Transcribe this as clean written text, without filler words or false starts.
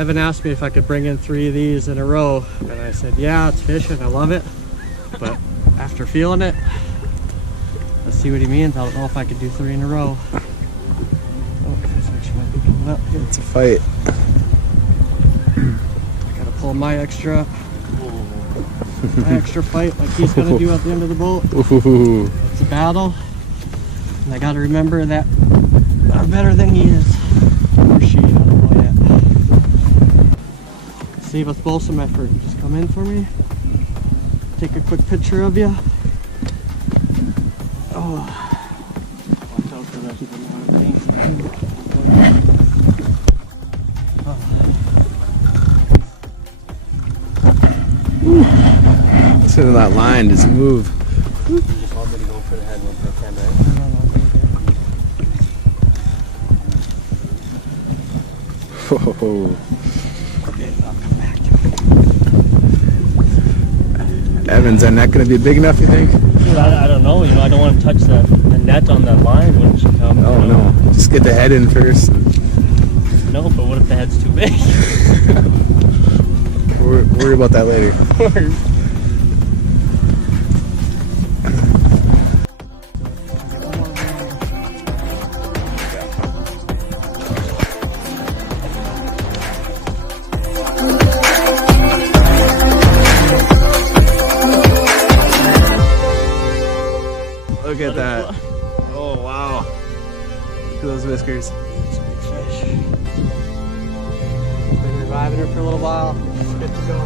Evan asked me if I could bring in 3 of these in a row, and I said, yeah, it's fishing, I love it. But after feeling it, let's see what he means. I don't know if I could do 3 in a row. Oh, this fish might be coming up here. It's a fight. I gotta pull my extra fight like he's gonna do at the end of the boat. Ooh. It's a battle, and I gotta remember that I'm better than he is. Or she, I don't know yet. Save us both some effort. Just come in for me. Take a quick picture of you. Oh, watch out for that people Listen to that line just move. You just want me to go for the head one for the camera. Oh. Okay, I'll come back to it. Evans, are not going to be big enough, you think? Dude, I don't know. You know, I don't want to touch the net on that line when she comes. Oh, you know? no. Just get the head in first. No, but what if the head's too big? Worry about that later. Look at that. Oh, wow. Look at those whiskers. It's a big fish. Been reviving her for a little while. It's good to go.